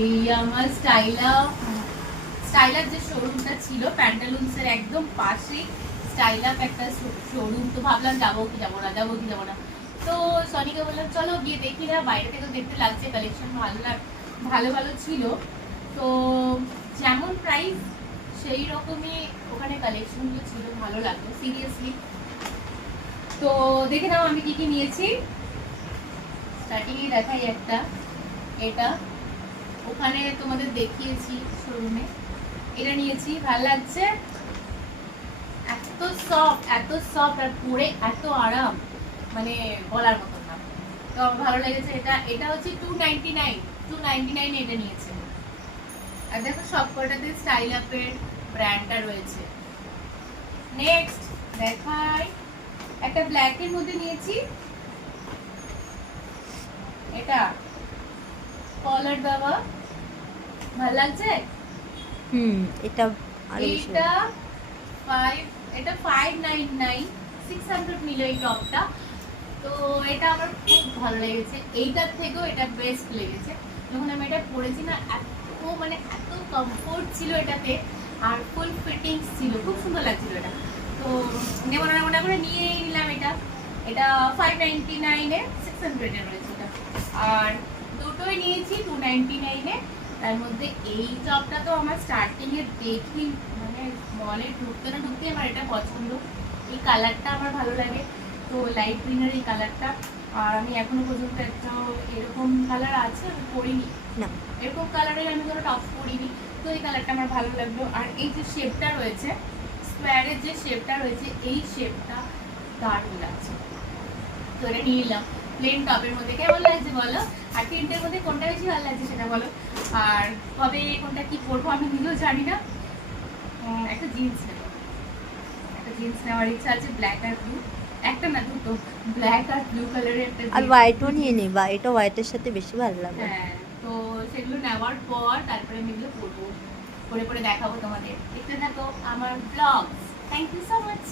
এই আমার স্টাইলার যে শোরুমটা ছিল প্যান্টালুন্সের একদম পাশেই স্টাইল আপ একটা শোরুম। তো ভাবলাম যাবো কি যাবো না। তো সনিকে বললাম চলো গিয়ে দেখি না, বাইরে থেকে দেখতে লাগছে কালেকশন ভালো ভালো ছিল। তো যেমন প্রাইস সেই রকমই ওখানে কালেকশনগুলো ছিল, ভালো লাগলো সিরিয়াসলি। তো দেখে নাও আমি কি কি নিয়েছি। স্টার্টিংয়ে দেখাই একটা, এটা ওখানে তোমাদের দেখিয়েছি শোরুমে, এটা নিয়েছি, ভালো লাগছে। এত সফট আর পরে এত আরাম, মানে বলার মতন না। তো আমার ভালো লেগেছে এটা। এটা হচ্ছে 299 এটা নিয়েছে। আর দেখো সবকটাতে স্টাইল আপের ব্র্যান্ডটা রয়েছে। নেক্সট দেখাই একটা ব্ল্যাক এর মধ্যে নিয়েছি, এটা কলার দেওয়া, ভালো লাগছে। এটা এটা 599 600 নিল এই টপটা। তো এটা আমার খুব ভালো লেগেছে, এইটার থেকেও এটা বেস্ট লেগেছে। যখন আমি এটা পরেছি না, এত কমফোর্ট ছিল এটাতে, আর ফুল ফিটিংস ছিল, খুব সুন্দর লাগছিল এটা। তো নেবো না মনে করে নিয়েই নিলাম এটা। এটা 599 এ 600 এ রয়েছে এটা। আর দুটোই নিয়েছি 299 এ। তার মধ্যে এই টপটা তো আমার স্টার্টিং এ দেখি, মানে মলে ঢুকতে না ঢুকতে আমার এটা পছন্দ। এই কালারটা আমার ভালো লাগে, তো লাইট গ্রিনের এই কালারটা। আর আমি এখনো পর্যন্ত একটা এরকম কালার আছে আমি পরিনি না, এরকম কালারের আমি কোনো টপ পরিনি। তো এই কালারটা আমার ভালো লাগলো। আর এই যে শেপটা রয়েছে, স্কোয়ারের যে শেপটা রয়েছে, এই শেপটা দারুণ লাগছে। তো এটা নিয়ে নিলাম প্লেন টপের মধ্যে। কেমন লাগছে বলো? আর তিনটের মধ্যে কোনটা বেশি ভালো লাগছে সেটা বলো। আর কবে কোনটা কি পরবো আমি নিজেও জানি না। একটা জিন্স নেওয়ার ইচ্ছা আছে, ব্ল্যাক আর ব্লু। একটা না দুটো, ব্ল্যাক আর ব্লু কালারের একটা। আর হোয়াইটও নিয়ে নিবা, এটা হোয়াইটের সাথে বেশি ভালো লাগে। হ্যাঁ, তো সেগুলো নেওয়ার পর তারপরে আমি এগুলো পরবো, পরে দেখাবো তোমাদের। দেখতে থাকো আমার blogs. Thank you so much.